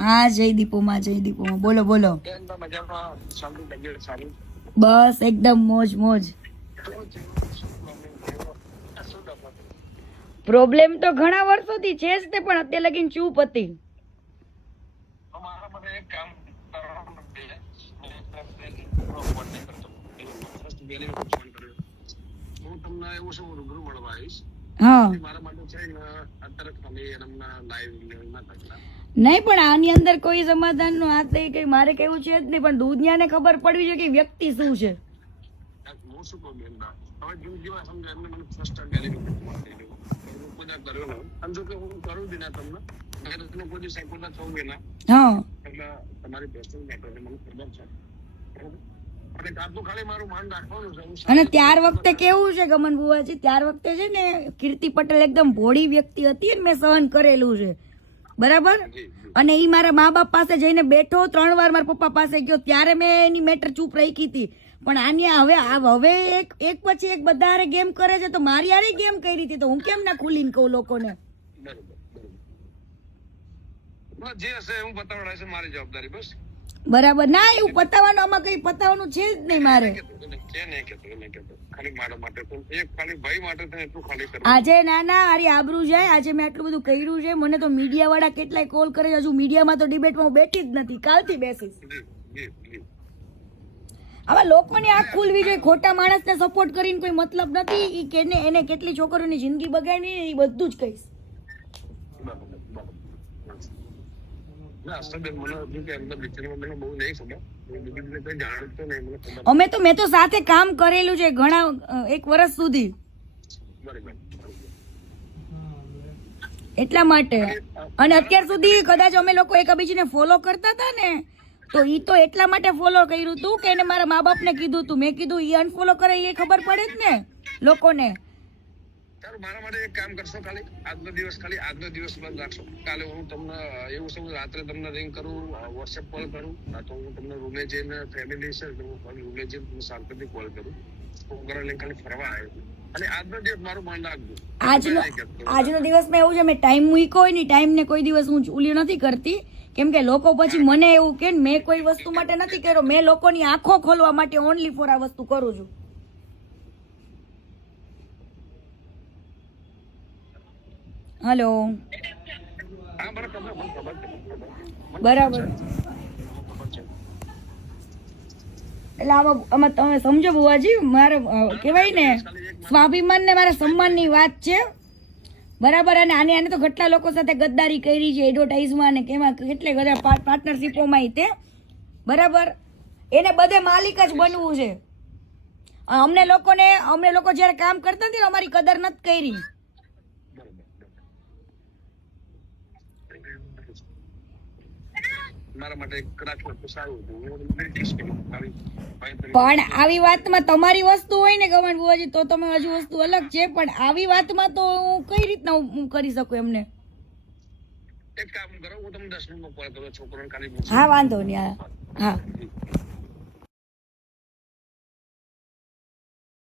હા જયદીપોમાં બોલો બોલો. બસ એકદમ મોજ મોજ. પ્રોબ્લેમ તો ઘણા વર્ષોથી છે જ તે, પણ અત્યારે લગીને ચૂપ હતી. હા નહીં પણ આની અંદર કોઈ સમાધાન નું આ તે કઈ મારે કેવું છે જ નહીં, પણ દુનિયાને ખબર પડવી જોઈએ કે વ્યક્તિ શું છે. હા અને ત્યાર વખતે કેવું છે ગમન બુવાજી, ત્યાર વખતે છે ને કીર્તિ પટેલ એકદમ ભોળી વ્યક્તિ હતી ને મેં સહન કરેલું છે બરાબર. અને ઈ મારા મા બાપ પાસે જઈને બેઠો, 3 વાર મારા પપ્પા પાસે ગયો, ત્યારે મેં એની મેટર ચૂપ રાખી હતી. પણ આની હવે એક પછી એક બધા હારે ગેમ કરે છે, તો મારી હારે ગેમ કરી હતી, તો હું કેમ ના ખુલીને કહું લોકોને. બરાબર ના, એવું પતાવવાનું આમાં કઈ પતાવવાનું છે જ નહીં મારે. આજે નાના આરી આબરૂ જાય, આજે મેં આટલું બધું કર્યું છે, મને તો મીડિયા વાળા કેટલાય કોલ કરે, હજુ મીડિયામાં તો ડિબેટમાં હું બેઠી જ નથી, કાલથી બેસીશ. આવા લોકોને આંખ ખુલવી જોઈએ, ખોટા માણસને સપોર્ટ કરીને કોઈ મતલબ નથી. ઈ કેને એને કેટલી છોકરીઓની જિંદગી બગાડી એ બધું જ કહીશ. મેં તો સાથે કામ કરેલું છે ઘણા 1 વર્ષ સુધી, એટલા માટે. અને અત્યાર સુધી કદાચ અમે લોકો એકબીજાને ફોલો કરતા હતા ને, તો ઈ તો એટલા માટે ફોલો કર્યું હતું કે એને મારા મા બાપ ને કીધું હતું. મેં કીધું ઈ અનફોલો કરે એ ખબર પડે જ ને લોકોને. મારા માટે એક કામ કરશો, ખાલી આજનો દિવસ બંધ રાખશો. કાલે હું તમને એવું સમજ રાત્રે તમને રિંગ કરું, વોટ્સએપ કોલ કરું, તો હું તમને રૂમે જઈને ફેમિલી છે રૂમે જઈને શાંતિથી કોલ કરું. છોકરા લઈને ખાલી ફરવા આવ્યો, અને આજનો દિવસ મારું માન રાખજો. આજનો દિવસમાં એવું છે, મેં ટાઈમ મૂક્યો હોય ને, ટાઈમ ને કોઈ દિવસ હું ઉલી નથી કરતી, કેમ કે લોકો પછી મને એવું કે મેં કોઈ વસ્તુ માટે નથી કર્યો, મેં લોકોની આંખો ખોલવા માટે ઓનલી ફોર આ વસ્તુ કરું છું. હેલો, બરાબર. એટલે આમાં તમે સમજો બુવાજી, મારે કહેવાય ને સ્વાભિમાન ને મારા સન્માનની વાત છે બરાબર. અને આને તો કેટલા લોકો સાથે ગદ્દારી કરી છે, એડવર્ટાઇઝમાં ને કેમાં કેટલે બધા પાર્ટનરશિપોમાં તે બરાબર. એને બધે માલિક જ બનવું છે. અમે લોકો જયારે કામ કરતા નથી અમારી કદર નથી કરી. પણ આવી વાતમાં તમારી વસ્તુ હોય ને ગમન બુવાજી, તો તમે હજુ વસ્તુ અલગ છે, પણ આવી વાતમાં તો હું કઈ રીતના હું કરી શકું એમને. એક કામ કરો, હું તમને 10 મિનિટમાં કોલ કરું, છોકરાને ખાલી. હા વાંધો નહીં. હા.